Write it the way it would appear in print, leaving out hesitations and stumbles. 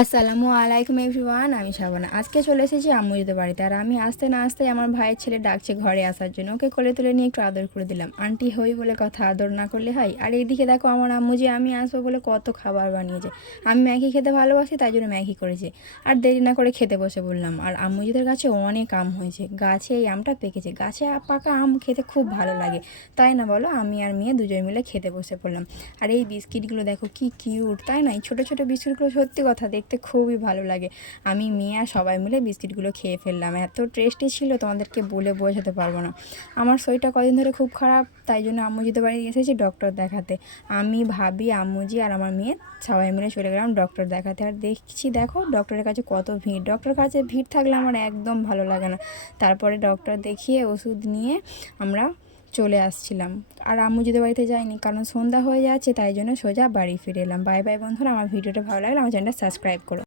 আসসালামু আলাইকুম এভরিওয়ান, আমি শাবানা। আজকে চলে এসেছি আম্মুজিদের বাড়িতে। আর আমি আসতে না আসতেই আমার ভাইয়ের ছেলে ডাকছে ঘরে আসার জন্য। ওকে কোলে তুলে নিয়ে একটু আদর করে দিলাম। আন্টি হই বলে কথা, আদর না করলে হয়? আর এইদিকে দেখো আমার আম্মুজি আমি আসবো বলে কত খাবার বানিয়েছে। আমি ম্যাগি খেতে ভালোবাসি, তাই জন্য ম্যাগি করেছি। আর দেরি না করে খেতে বসে বললাম। আর আম্মুজিদের কাছে অনেক আম হয়েছে, গাছে এই আমটা পেকেছে। গাছে পাকা আম খেতে খুব ভালো লাগে, তাই না বলো? আমি আর মেয়ে দুজন মিলে খেতে বসে পড়লাম। আর এই বিস্কিটগুলো দেখো কি কিউট, তাই না? এই ছোটো ছোটো বিস্কুটগুলো সত্যি কথা দেখতে খুবই ভালো লাগে। আমি মেয়ে আর সবাই মিলে বিস্কিটগুলো খেয়ে ফেললাম। এত টেস্টি ছিল তোমাদেরকে বলে বোঝাতে পারবো না। আমার শরীরটা কদিন ধরে খুব খারাপ, তাই জন্য আম্মুজিদের বাড়ি এসেছি ডক্টর দেখাতে। আমি ভাবি আম্মুজি আর আমার মেয়ে সবাই মিলে চলে গেলাম ডক্টর দেখাতে। আর দেখছি দেখো ডক্টরের কাছে কত ভিড়। ডক্টরের কাছে ভিড় থাকলে আমার একদম ভালো লাগে না। তারপরে ডক্টর দেখিয়ে ওষুধ নিয়ে আমরা চলে আসছিলাম। আর আম্মুজিদের বাড়িতে যাইনি, কারণ সন্ধ্যা হয়ে যাচ্ছে, তাই জন্য সোজা বাড়ি ফিরে এলাম। বাই বাই বন্ধুরা, আমার ভিডিওটা ভালো লাগলে আমার চ্যানেলটা সাবস্ক্রাইব করো।